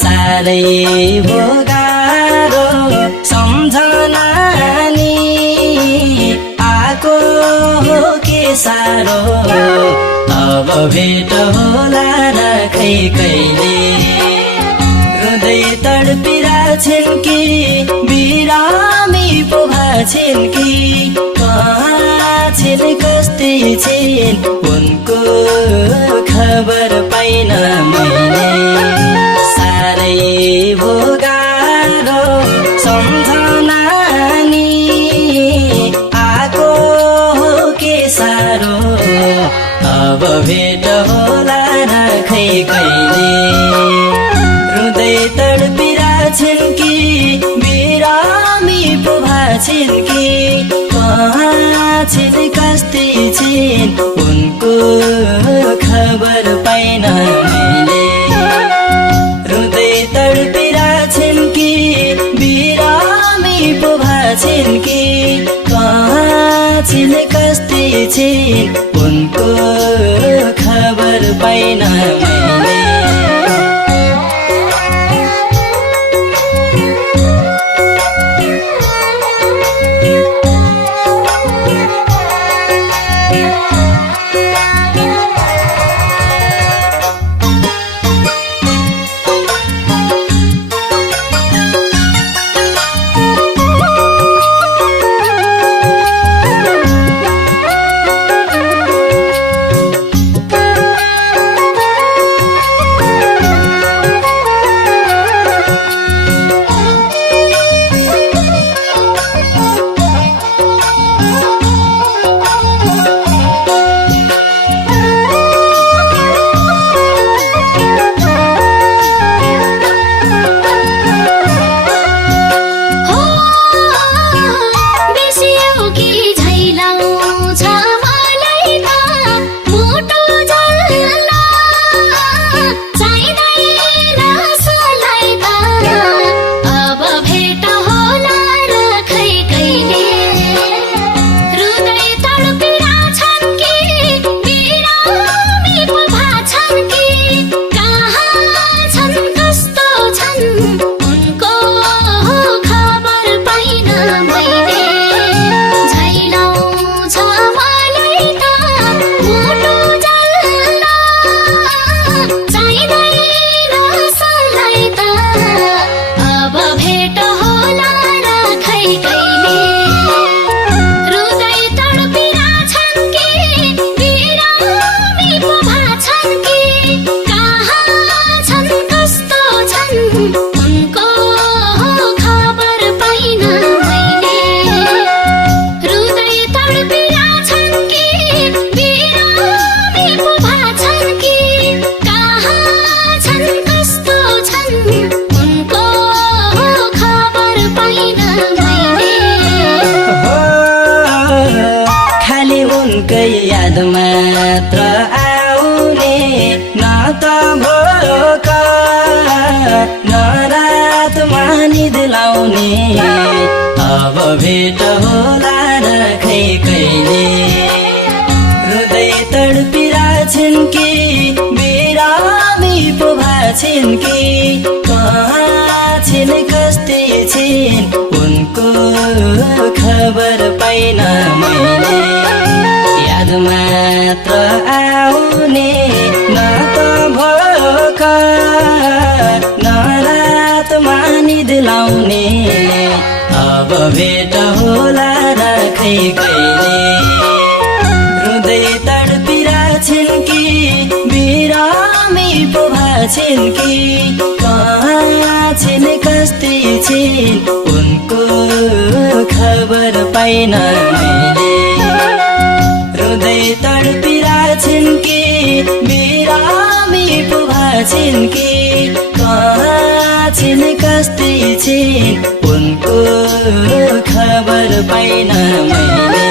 साह्रै हो गाह्रो सम्झना नि आको हो के साह्रो अब भेट होला र खै कहिले रुँदै तडपिरहेछन् कि बिरामी पो भएछन् कि कहाँ छिन् कस्तै छिन् उनको खबर पाइन मैले साह्रै भो गाह्रो सम्झना नि आको हो के साह्रो अब भेट होला र खै कहिले रुँदै तडपिरहेछन् कि बिरामी पो भएछन् कि कहाँ छिन् कस्तै छिन् उनको खबर पाइन मैले रुँदै तडपिरहेछन् कि बिरामी पो भएछन् कि कहाँ छिन् कस्तै छिन् उनको खबर पाइन मैले याद मात्र आउने न त भोका न रातमा निद लाउने अब भेट होला र खै कहिले रुँदै तडपिरहेछन् कि बिरामी पो छिन् कि कहाँ छिन् कस्ती छिन् उनको खबर पाइन मैले याद मात्र आउने न त भोक न रातमा निद लाउने अब भेट होला राखै कहिले रुँदै तडपिरा छिन् कि बिरामी पो छिन् कि कहाँ छिन् कस्ती छिन् उनको खबर पाइन मैले रुँदै तडपिरा छिन् कि बिरामी पो छिन् कि कहाँ छिन् कस्ती छिन् उनको खबर पाइन मैले